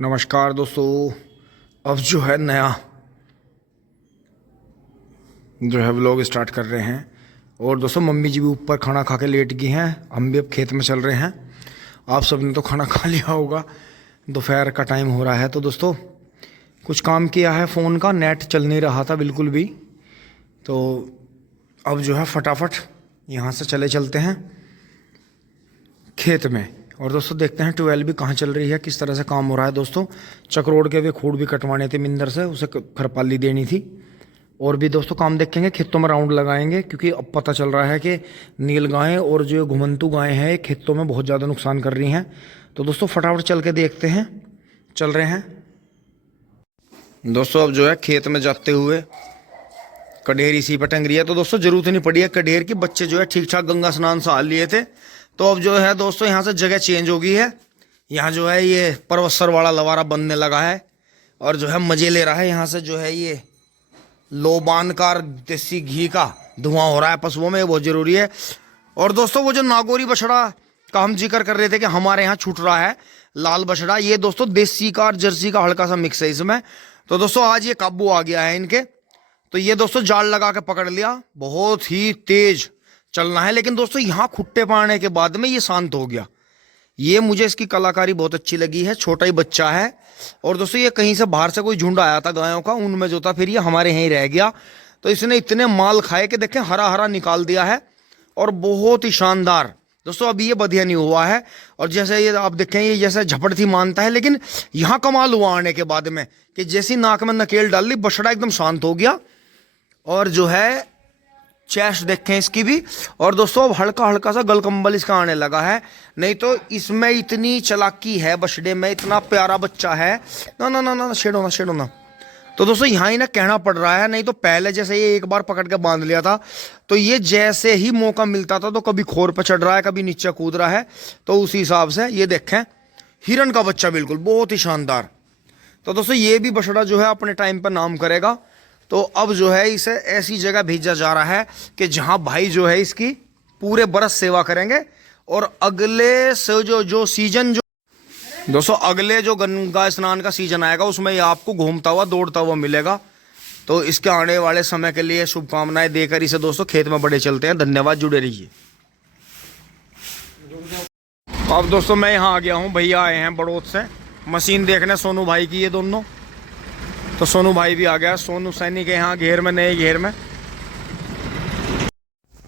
नमस्कार दोस्तों। अब जो है नया जो है व्लॉग स्टार्ट कर रहे हैं। और दोस्तों मम्मी जी भी ऊपर खाना खा के लेट गई हैं। हम भी अब खेत में चल रहे हैं। आप सबने तो खाना खा लिया होगा, दोपहर का टाइम हो रहा है। तो दोस्तों कुछ काम किया है, फ़ोन का नेट चल नहीं रहा था बिल्कुल भी। तो अब जो है फटाफट यहाँ से चलते हैं खेत में। और दोस्तों देखते हैं ट्यूबवेल भी कहाँ चल रही है, किस तरह से काम हो रहा है। दोस्तों चक्रोड़ के वे खूड़ भी कटवाने थे मिंदर से, उसे खरपाली देनी थी। और भी दोस्तों काम देखेंगे, खेतों में राउंड लगाएंगे, क्योंकि अब पता चल रहा है कि नील गायें और जो घुमंतू गायें हैं खेतों में बहुत ज़्यादा नुकसान कर रही हैं। तो दोस्तों फटाफट चल के देखते हैं, चल रहे हैं दोस्तों। अब जो है खेत में जाते हुए कडेर इसी पर टंग रही है। तो दोस्तों जरूरत नहीं पड़ी है कडेर की, बच्चे जो है ठीक ठाक गंगा स्नान से हाल लिए थे। तो अब जो है दोस्तों यहाँ से जगह चेंज हो गई है। यहाँ जो है ये परवस्सर वाला लवारा बनने लगा है और जो है मजे ले रहा है। यहाँ से जो है ये लोबानकार देसी घी का धुआं हो रहा है पशुओं में, ये बहुत जरूरी है। और दोस्तों वो जो नागौरी बछड़ा का हम जिक्र कर रहे थे कि हमारे यहाँ छूट रहा है लाल बछड़ा, ये दोस्तों देसी का और जर्सी का हल्का सा मिक्स है इसमें। तो दोस्तों आज ये काबू आ गया है इनके। तो ये दोस्तों जाल लगा के पकड़ लिया, बहुत ही तेज चलना है। लेकिन दोस्तों यहाँ खुट्टे पाने के बाद में ये शांत हो गया। ये मुझे इसकी कलाकारी बहुत अच्छी लगी है, छोटा ही बच्चा है। और दोस्तों ये कहीं से बाहर से कोई झुंड आया था गायों का, उनमें जो था फिर ये हमारे यहीं रह गया। तो इसने इतने माल खाए कि देखें हरा हरा निकाल दिया है और बहुत ही शानदार। दोस्तों अभी ये बधिया नहीं हुआ है। और जैसे ये आप देखें ये जैसे झपट थी मानता है, लेकिन यहाँ कमाल हुआ आने के बाद में कि जैसी नाक में नकेल डाल ली बछड़ा एकदम शांत हो गया। और जो है चेस्ट देखें इसकी भी। और दोस्तों अब हल्का हल्का सा गलकंबल इसका आने लगा है, नहीं तो इसमें इतनी चालाकी है बछड़े में, इतना प्यारा बच्चा है। ना ना ना ना शेडो ना। तो दोस्तों यहाँ ही ना कहना पड़ रहा है, नहीं तो पहले जैसे ये एक बार पकड़ के बांध लिया था तो ये जैसे ही मौका मिलता था तो कभी खोर पर चढ़ रहा है, कभी नीचे कूद रहा है। तो उसी हिसाब से ये देखें हिरन का बच्चा बिल्कुल बहुत ही शानदार। तो दोस्तों ये भी बछड़ा जो है अपने टाइम पर नाम करेगा। तो अब जो है इसे ऐसी जगह भेजा जा रहा है कि जहां भाई जो है इसकी पूरे बरस सेवा करेंगे। और अगले से जो सीजन जो दोस्तों अगले जो गंगा स्नान का सीजन आएगा उसमें ये आपको घूमता हुआ दौड़ता हुआ मिलेगा। तो इसके आने वाले समय के लिए शुभकामनाएं देकर इसे दोस्तों खेत में बड़े चलते हैं। धन्यवाद, जुड़े रहिए। अब दोस्तों मैं यहाँ आ गया हूँ, भैया आए हैं बड़ौद से मशीन देखने, सोनू भाई की ये दोनों। तो सोनू भाई भी आ गया, सोनू सैनी के यहाँ घेर में, नए घेर में।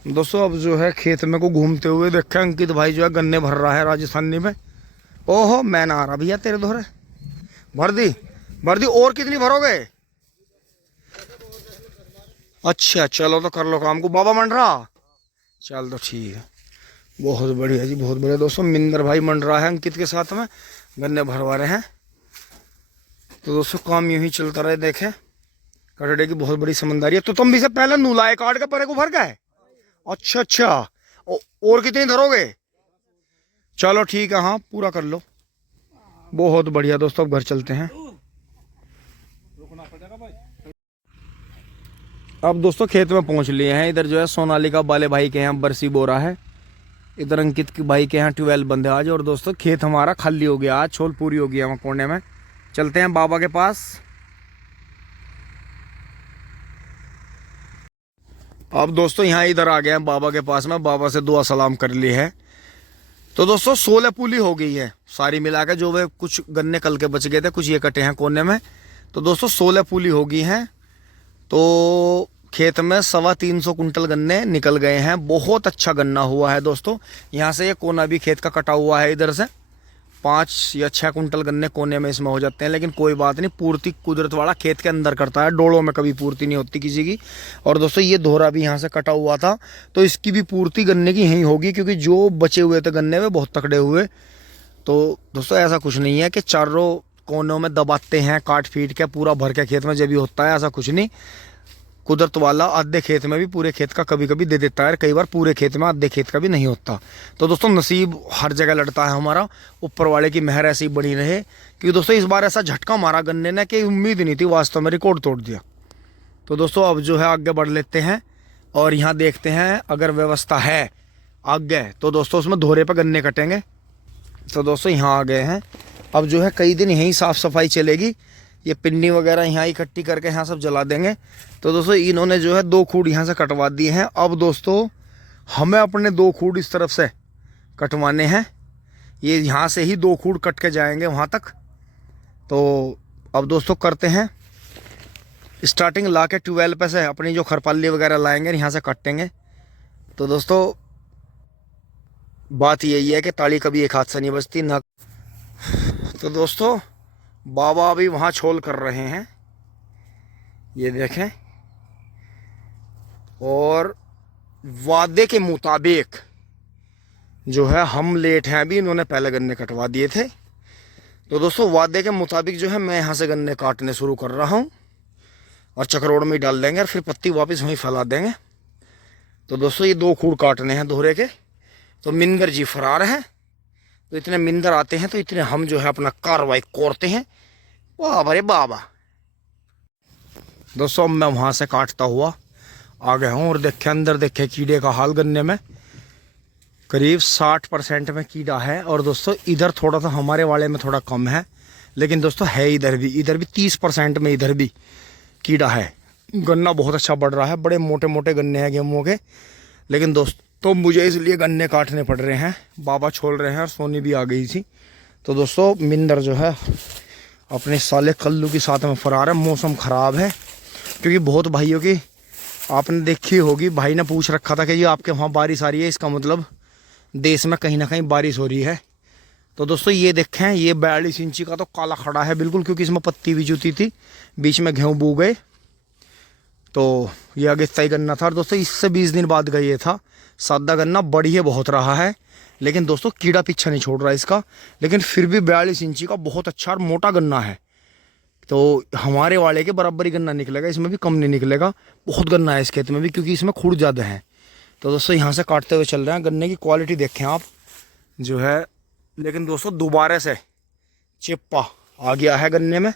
दोस्तों अब जो है खेत में को घूमते हुए देखे अंकित भाई जो है गन्ने भर रहा है राजस्थानी में। ओहो मैं ना आ रहा भैया तेरे दोहरे, भर दी। और कितनी भरोगे? अच्छा चलो तो कर लो काम को, बाबा मंड रहा। चल तो ठीक है, बहुत बढ़िया जी, बहुत बढ़िया। दोस्तों मिंदर भाई मंड रहा है अंकित के साथ में, गन्ने भरवा रहे हैं। तो दोस्तों काम यूं ही चलता रहे। देखे कटड़े की बहुत बड़ी समझदारी है। तो तुम भी से पहले नूलाए काट के परे को भर गए? अच्छा और कितनी धरोगे? चलो ठीक है, हाँ पूरा कर लो, बहुत बढ़िया। दोस्तों अब घर चलते हैं। अब दोस्तों खेत में पहुंच लिए हैं। इधर जो है सोनालिका बाले भाई के यहाँ बरसी बोरा है, इधर अंकित की भाई के यहाँ ट्यूबवेल बंद है आज। और दोस्तों खेत हमारा खाली हो गया आज, छोल पूरी हो गया वहाँ कोने में। चलते हैं बाबा के पास। अब दोस्तों यहाँ इधर आ गए हैं बाबा के पास में, बाबा से दुआ सलाम कर ली है। तो दोस्तों 16 पुली हो गई है सारी मिला के, जो वे कुछ गन्ने कल के बच गए थे, कुछ ये कटे हैं कोने में। तो दोस्तों 16 पुली हो गई हैं। तो खेत में 325 कुंटल गन्ने निकल गए हैं। बहुत अच्छा गन्ना हुआ है दोस्तों। यहाँ से ये कोना भी खेत का कटा हुआ है, इधर से 5 या 6 कुंटल गन्ने कोने में इसमें हो जाते हैं। लेकिन कोई बात नहीं, पूर्ति कुदरत वाला खेत के अंदर करता है, डोलों में कभी पूर्ति नहीं होती किसी की। और दोस्तों ये दोहरा भी यहाँ से कटा हुआ था, तो इसकी भी पूर्ति गन्ने की यहीं होगी, क्योंकि जो बचे हुए थे गन्ने में बहुत तकड़े हुए। तो दोस्तों ऐसा कुछ नहीं है कि चारों कोनों में दबाते हैं काट पीट के पूरा भर के खेत में जब भी होता है, ऐसा कुछ नहीं। कुदरत वाला आधे खेत में भी पूरे खेत का कभी कभी दे देता है, कई बार पूरे खेत में आधे खेत का भी नहीं होता। तो दोस्तों नसीब हर जगह लड़ता है हमारा, ऊपर वाले की मेहर ऐसी बनी रहे। क्योंकि दोस्तों इस बार ऐसा झटका मारा गन्ने ने कि उम्मीद नहीं थी, वास्तव में रिकॉर्ड तोड़ दिया। तो दोस्तों अब जो है आगे बढ़ लेते हैं और यहाँ देखते हैं अगर व्यवस्था है आगे तो दोस्तों उसमें दोहरे पर गन्ने कटेंगे। तो दोस्तों यहाँ आ गए हैं अब जो है कई दिन यहीं साफ़ सफाई चलेगी। ये पिन्नी वगैरह यहाँ इकट्ठी करके यहाँ सब जला देंगे। तो दोस्तों इन्होंने जो है 2 खूड यहाँ से कटवा दिए हैं। अब दोस्तों हमें अपने 2 खूड इस तरफ से कटवाने हैं। ये यहाँ से ही 2 खूड कट के जाएंगे वहाँ तक। तो अब दोस्तों करते हैं स्टार्टिंग, ला के 12 पे से अपनी जो खरपाली वगैरह लाएंगे यहाँ से काटेंगे। तो दोस्तों बात यही है कि ताली कभी एक हाथ से नहीं बजती ना। तो दोस्तों बाबा अभी वहाँ छोल कर रहे हैं, ये देखें। और वादे के मुताबिक जो है हम लेट हैं अभी, इन्होंने पहले गन्ने कटवा दिए थे। तो दोस्तों वादे के मुताबिक जो है मैं यहाँ से गन्ने काटने शुरू कर रहा हूँ और चक्रोड़ में डाल देंगे और फिर पत्ती वापस वहीं फैला देंगे। तो दोस्तों ये 2 खूड़ काटने हैं दोहरे के। तो मिंदर जी फरार है, तो इतने मिंदर आते हैं तो इतने हम जो है अपना कार्रवाई करते हैं। वाह अरे बाबा। दोस्तों मैं वहाँ से काटता हुआ आ गया हूँ और देखे अंदर देखे कीड़े का हाल। गन्ने में करीब 60% में कीड़ा है। और दोस्तों इधर थोड़ा सा हमारे वाले में थोड़ा कम है, लेकिन दोस्तों है इधर भी 30% में इधर भी कीड़ा है। गन्ना बहुत अच्छा बढ़ रहा है, बड़े मोटे मोटे गन्ने हैं गेहूं के। लेकिन दोस्तों मुझे इसलिए गन्ने काटने पड़ रहे हैं। बाबा छोड़ रहे हैं और सोनी भी आ गई थी। तो दोस्तों मिंदर जो है अपने साले कल्लू के साथ में फरार है। मौसम ख़राब है क्योंकि बहुत भाइयों की आपने देखी होगी, भाई ने पूछ रखा था कि जी आपके वहाँ बारिश आ रही है, इसका मतलब देश में कहीं ना कहीं बारिश हो रही है। तो दोस्तों ये देखें, ये 42 इंची का तो काला खड़ा है बिल्कुल, क्योंकि इसमें पत्ती भी जुती थी, बीच में गेहूँ बू गए। तो ये अगेता ही गन्ना था। और दोस्तों इससे 20 दिन बाद का ये था। सादा गन्ना बढ़िया बहुत रहा है, लेकिन दोस्तों कीड़ा पीछा नहीं छोड़ रहा इसका। लेकिन फिर भी 42 इंची का बहुत अच्छा और मोटा गन्ना है। तो हमारे वाले के बराबर ही गन्ना निकलेगा, इसमें भी कम नहीं निकलेगा। बहुत गन्ना है इस खेत में भी, क्योंकि इसमें खुड़ ज़्यादा है। तो दोस्तों यहाँ से काटते हुए चल रहे हैं। गन्ने की क्वालिटी देखें आप जो है। लेकिन दोस्तों दोबारा से चिप्पा आ गया है गन्ने में,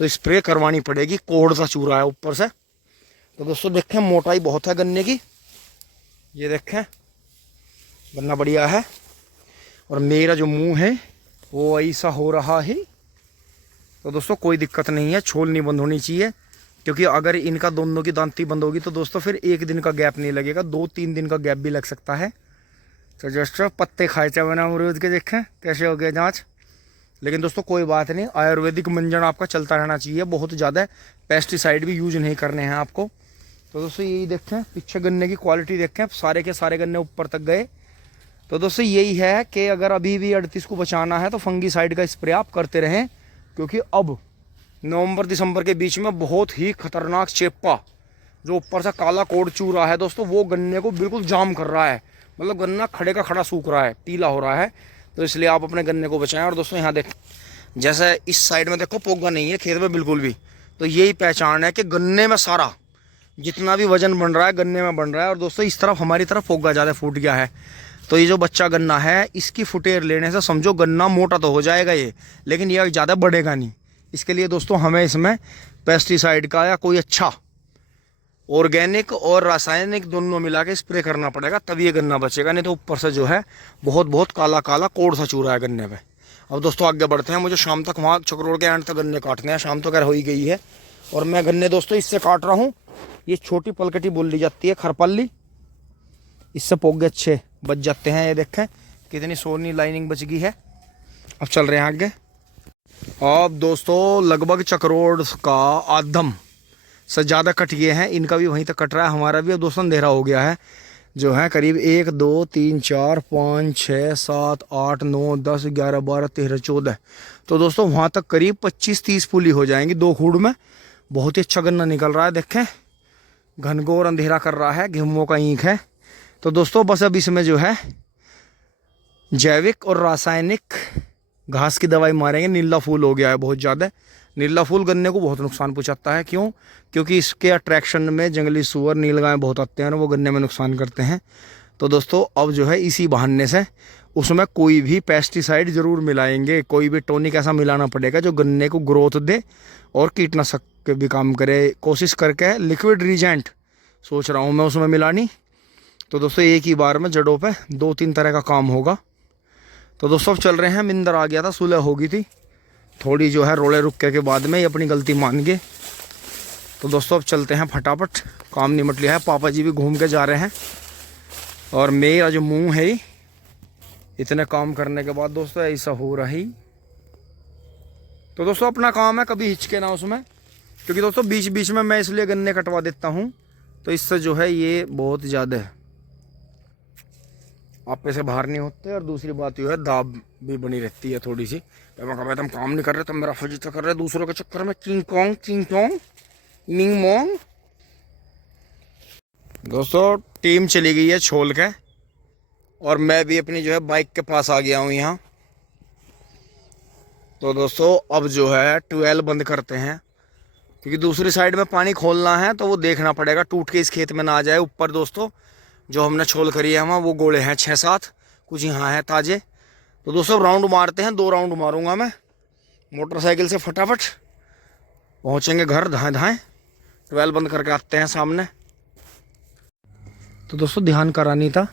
तो स्प्रे करवानी पड़ेगी। कोड़ सा चूरा है ऊपर से। तो दोस्तों देखें मोटाई बहुत है गन्ने की, ये देखें गन्ना बढ़िया है। और मेरा जो मुंह है वो ऐसा हो रहा है। तो दोस्तों कोई दिक्कत नहीं है, छोल नहीं बंद होनी चाहिए, क्योंकि अगर इनका दोनों की दांती बंद होगी तो दोस्तों फिर 1 दिन का गैप नहीं लगेगा, 2-3 दिन का गैप भी लग सकता है। तो दोस्तों पत्ते खाए चाहे बना अमरूद के, देखें कैसे हो गया जांच। लेकिन दोस्तों कोई बात नहीं, आयुर्वेदिक मंजन आपका चलता रहना चाहिए। बहुत ज़्यादा पेस्टिसाइड भी यूज नहीं करने हैं आपको। तो दोस्तों यही देखें, पीछे गन्ने की क्वालिटी देखें, सारे के सारे गन्ने ऊपर तक गए। तो दोस्तों यही है कि अगर अभी भी 38 को बचाना है तो फंगीसाइड का स्प्रे आप करते रहें, क्योंकि अब नवंबर दिसंबर के बीच में बहुत ही खतरनाक चेप्पा जो ऊपर से काला कोड़ चूरा है दोस्तों, वो गन्ने को बिल्कुल जाम कर रहा है। मतलब गन्ना खड़े का खड़ा सूख रहा है, पीला हो रहा है। तो इसलिए आप अपने गन्ने को बचाएं। और दोस्तों यहाँ देख, जैसे इस साइड में देखो पोगा नहीं है खेत में बिल्कुल भी। तो यही पहचान है कि गन्ने में सारा जितना भी वजन बन रहा है गन्ने में बन रहा है। और दोस्तों इस तरफ हमारी तरफ पोगा ज़्यादा फूट गया है। तो ये जो बच्चा गन्ना है इसकी फुटेर लेने से समझो गन्ना मोटा तो हो जाएगा ये, लेकिन ये ज़्यादा बढ़ेगा नहीं। इसके लिए दोस्तों हमें इसमें पेस्टिसाइड का या कोई अच्छा ऑर्गेनिक और रासायनिक दोनों मिला के स्प्रे करना पड़ेगा, तभी ये गन्ना बचेगा। नहीं तो ऊपर से जो है बहुत बहुत काला काला कोड़ सा चूरा है गन्ने पे। अब दोस्तों आगे बढ़ते हैं, मुझे शाम तक वहाँ चक्रोड़ के एंड तक गन्ने काटने हैं। शाम तो खैर हो ही गई है। और मैं गन्ने दोस्तों इससे काट रहा हूँ, ये छोटी पलकटी बोल ली जाती है खरपल्ली, इससे पोगे अच्छे बच जाते हैं। ये देखें कितनी सोनी लाइनिंग बच गई है। अब चल रहे हैं आगे। अब दोस्तों लगभग चक्रोड़ का आधम से ज़्यादा कट गए हैं, इनका भी वहीं तक कट रहा है, हमारा भी। अब दोस्तों अंधेरा हो गया है, जो है करीब 1 2 3 4 5 6 7 8 9 10 11 12 13 14। तो दोस्तों वहाँ तक करीब 25-30 पुली हो जाएंगी 2 खूड़ में। बहुत ही अच्छा गन्ना निकल रहा है। देखें घनघोर अंधेरा कर रहा है, गेहूं का ईंख है। तो दोस्तों बस अब इसमें जो है जैविक और रासायनिक घास की दवाई मारेंगे। नीला फूल हो गया है बहुत ज़्यादा। नीला फूल गन्ने को बहुत नुकसान पहुंचाता है। क्यों? क्योंकि इसके अट्रैक्शन में जंगली सूअर नीलगाय बहुत आते हैं और वो गन्ने में नुकसान करते हैं। तो दोस्तों अब जो है इसी बहाने से उसमें कोई भी पेस्टिसाइड ज़रूर मिलाएंगे, कोई भी टॉनिक ऐसा मिलाना पड़ेगा जो गन्ने को ग्रोथ दे और कीटनाशक के भी काम करे। कोशिश करके लिक्विड रीजेंट सोच रहा हूँ मैं उसमें मिलानी। तो दोस्तों एक ही बार में जड़ों पे 2-3 तरह का काम होगा। तो दोस्तों अब चल रहे हैं। मिंदर आ गया था, सुलह हो गई थी, थोड़ी जो है रोले रुके के बाद में ये अपनी गलती मान गए। तो दोस्तों अब चलते हैं फटाफट, काम निमट लिया है। पापा जी भी घूम के जा रहे हैं और मेरा जो मुंह है इतने काम करने के बाद दोस्तों ऐसा हो रहा है। तो दोस्तों अपना काम है, कभी हिचके ना उसमें, क्योंकि दोस्तों बीच बीच में मैं इसलिए गन्ने कटवा देता हूँ, तो इससे जो है ये बहुत ज़्यादा है आपे से बाहर नहीं होते। और दूसरी बात ये है दाब भी बनी रहती है थोड़ी सी। मैं कहा तुम काम नहीं कर रहे, तुम मेरा फजीता कर रहे दूसरों के चक्कर में, किंग कोंग मिंग मोंग। दोस्तों टीम चली गई है छोल के और मैं भी अपनी जो है बाइक के पास आ गया हूँ यहाँ। तो दोस्तों अब जो है ट्यूबवेल बंद करते हैं, क्योंकि दूसरी साइड में पानी खोलना है तो वो देखना पड़ेगा टूट के इस खेत में ना आ जाए। ऊपर दोस्तों जो हमने छोल करी है वहाँ वो गोले हैं 6-7, कुछ यहाँ है ताजे। तो दोस्तों राउंड मारते हैं, 2 राउंड मारूंगा मैं मोटरसाइकिल से, फटाफट पहुँचेंगे घर धाएँ धाएँ। ट्यूबवेल बंद करके आते हैं सामने। तो दोस्तों ध्यान करानी था,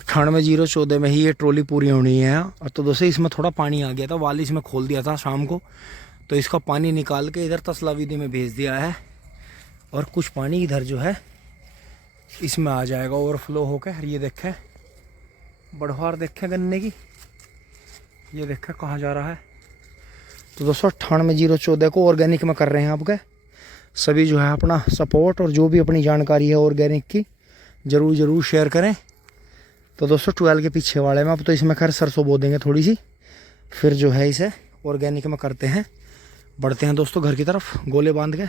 98-014 में ही ये ट्रॉली पूरी होनी है। और तो दोस्तों इसमें थोड़ा पानी आ गया था, वाली इसमें खोल दिया था शाम को, तो इसका पानी निकाल के इधर तसला विधि में भेज दिया है। और कुछ पानी इधर जो है इसमें आ जाएगा ओवरफ्लो होकर। ये देखें बढ़वार देखें गन्ने की, ये देखें कहाँ जा रहा है। तो दोस्तों 98-014 को ऑर्गेनिक में कर रहे हैं आपके सभी जो है अपना सपोर्ट, और जो भी अपनी जानकारी है ऑर्गेनिक की ज़रूर शेयर करें। तो दोस्तों 12 के पीछे वाले में अब तो इसमें खैर सरसों बो देंगे थोड़ी सी, फिर जो है इसे ऑर्गेनिक में करते हैं। बढ़ते हैं दोस्तों घर की तरफ गोले बांध के।